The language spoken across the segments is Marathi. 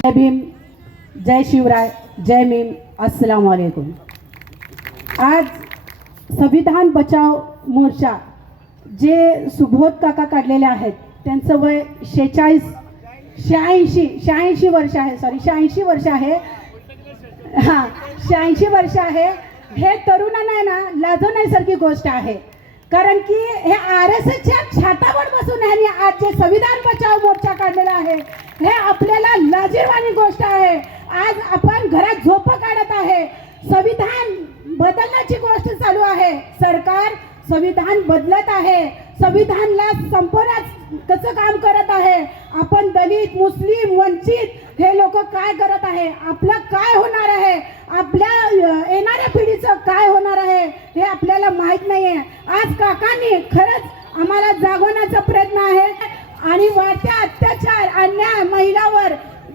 जय भीम जय शिवराय जय भीम अस्सलाम वालेकुम आज संविधान बचाव मोर्चा जे सुबोध काका काढलेले आहेत त्यांचं वय शेचाळीस शहाऐंशी शहाऐंशी वर्ष आहे सॉरी शहाऐंशी वर्ष आहे. हां शहाऐंशी वर्ष आहे. हे तरुणांना आहे ना लाजवण्यासारखी गोष्ट आहे. कारण की हे आर एस एसच्या छातावर बसून ह्यांनी आज जे संविधान बचाव मोर्चा काढलेला आहे हे आपल्याला लाजीरवाणी गोष्ट आहे. आज आपण घरात झोप काढत आहे. संविधान बदलण्याची गोष्ट चालू आहे. सरकार संविधान बदलत आहे. संविधानला संपवण्यास कसं काम करत आहे? आपण दलित मुस्लिम वंचित हे लोक काय करत आहे? आपलं काय होणार आहे? आपल्या येणाऱ्या पिढीचं काय होणार आहे? हे आपल्याला माहीत नाही आहे आज काकांनी खरंच आम्हाला जागवण्याचा प्रयत्न आहे. आणि वाढत्या अत्याचार अन्याय महिलावर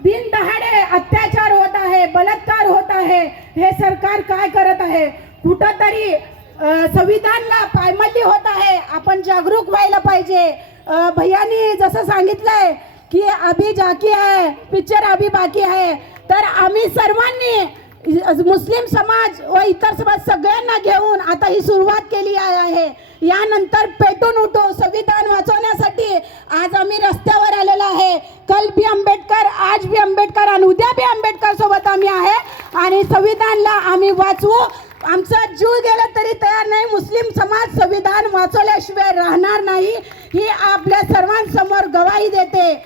दिन दहाडे अत्याचार होत आहे बलात्कार होत आहे. हे सरकार काय करत आहे? कुठंतरी संविधानला पायमल्ली होत आहे. आपण जागरूक व्हायला पाहिजे. भैयानी जसं सांगितलंय की अभी जाकी आहे पिक्चर अभी बाकी आहे. तर आम्ही सर्वांनी मुस्लिम समाज व इतर समाज सगळ्यांना घेऊन आता ही सुरुवात केली आहे. यानंतर पेटून उठू संविधान वाचवण्यासाठी आज आम्ही रस्त्यावर आलेलो आहे कल भी आंबेडकर आज भी आंबेडकर आणि उद्या भी आंबेडकर सोबत आम्ही आहे आणि संविधानला आम्ही वाचवू. आमचा जीव गेला तरी तयार नाही. मुस्लिम समाज संविधान वाचवल्याशिवाय राहणार नाही. ही आपल्या सर्वांसमोर गवाही देते.